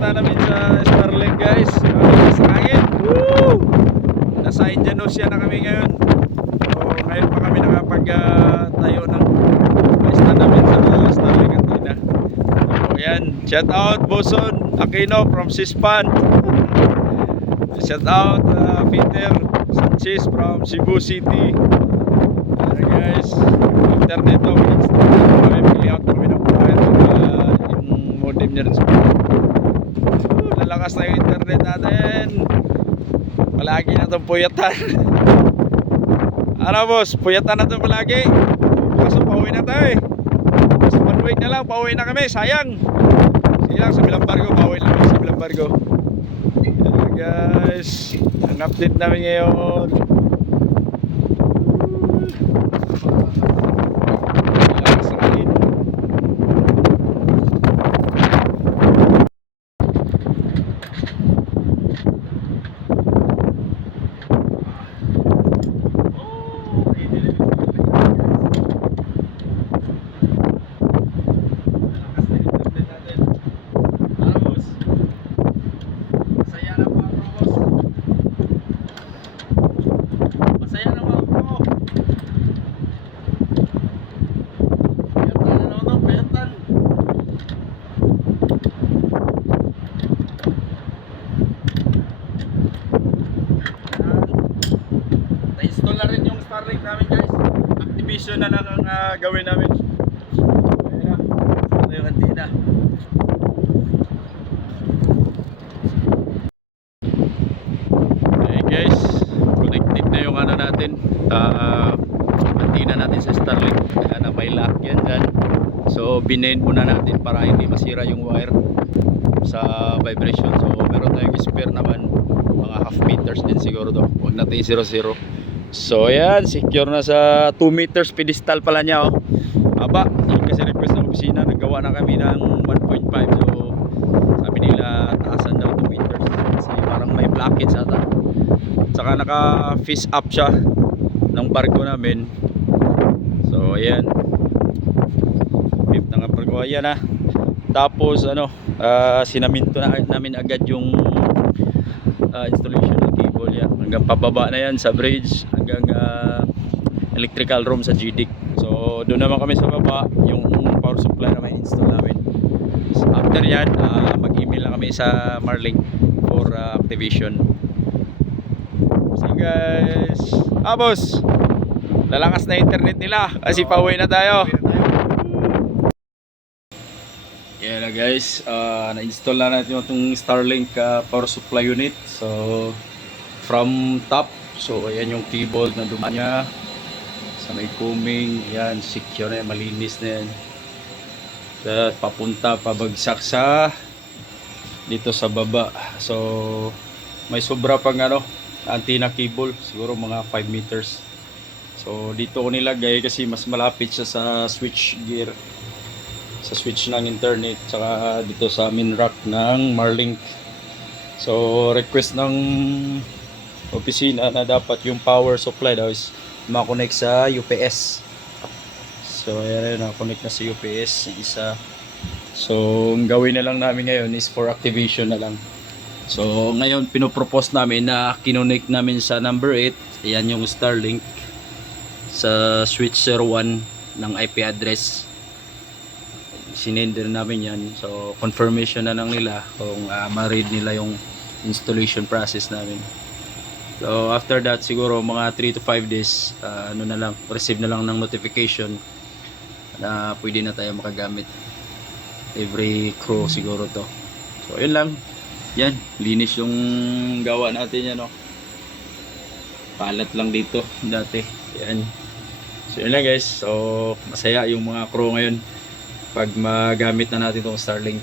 punta namin sa Starlink guys. Uh, sa hangin. Woo! Nasa Indian Ocean na kami ngayon. So ngayon pa kami nakapag uh, tayo ng pwesta namin sa Starlink Antina. So yan. Shout out Boson Aquino from Sispan. Shout out uh, Peter Sanchez from Cebu City. Ano guys, after nito, install kami, pili out kami ng buhay uh, yung modem niya rin sa Uh, lalakas na yung internet natin. Palagi na itong puyatan. ano boss, puyatan na ito palagi. Kaso pauwi na tayo eh. Sa one week na lang, pauwi na kami, sayang. Sige lang, sa Bilambargo, pauwi lang sa Bilambargo. Hello guys, ang update namin ngayon. Lakas ng hangin. Masaya na po ako, boss. Masaya na po ako. Payatan na naman to, payatan. Yan. Na-install na rin yung Starlink namin guys. Activation na lang ang ah, gawin namin. Ayan na. Ito yung antenna. Okay guys, connected na yung ano natin, uh, antenna natin sa Starlink. Kaya na may lock yan dyan. So binain muna natin para hindi masira yung wire sa vibration. So meron tayong spare naman, mga half meters din siguro to. Huwag natin 0-0. So ayan, secure na sa 2 meters pedestal pala niya oh. Aba, kasi request ng opisina, nagawa na kami ng 1.5 so sabi nila taasan daw 2 meters. Kasi parang may blockage ata. Saka naka fish up siya ng barko namin. So ayan. Fifth ng barko. Ayan na tapos ano ah, sinaminto na namin agad yung ah, installation ng cable yan hanggang pababa na yan sa bridge hanggang ah, electrical room sa GDIC so doon naman kami sa baba yung power supply na may install namin. So, after yan ah, mag-email na kami sa Marlink for ah, activation. So guys! Ah boss! Lalakas na internet nila. Kasi pauwi na tayo. Yan na guys. Ah, na-install na natin itong Starlink ah, power supply unit. So from top so ayan yung cable na dumaan niya. Sa may coming yan secure na malinis na yan. Tapos papunta pabagsak sa dito sa baba. So may sobra pang ano antenna cable siguro mga 5 meters. So dito ko nilagay kasi mas malapit siya sa switch gear sa switch ng internet saka dito sa main rack ng Marlink. So request ng opisina na dapat yung power supply daw is makonect sa UPS so ayan na-connect na sa UPS yung isa. So ang gawin na lang namin ngayon is for activation na lang. So ngayon pinopropose namin na kinonect namin sa number 8 ayan yung Starlink sa switch 01 ng IP address. Sinender namin yan. So confirmation na lang nila kung uh, ma-read nila yung installation process namin so after that siguro mga 3 to 5 days ah, ano na lang receive na lang ng notification na pwede na tayo makagamit. Every crew siguro to. So yun lang. Yan linis yung gawa natin yan no palat lang dito dati. Yan. So yun lang guys. So masaya yung mga crew ngayon pag magamit na natin itong Starlink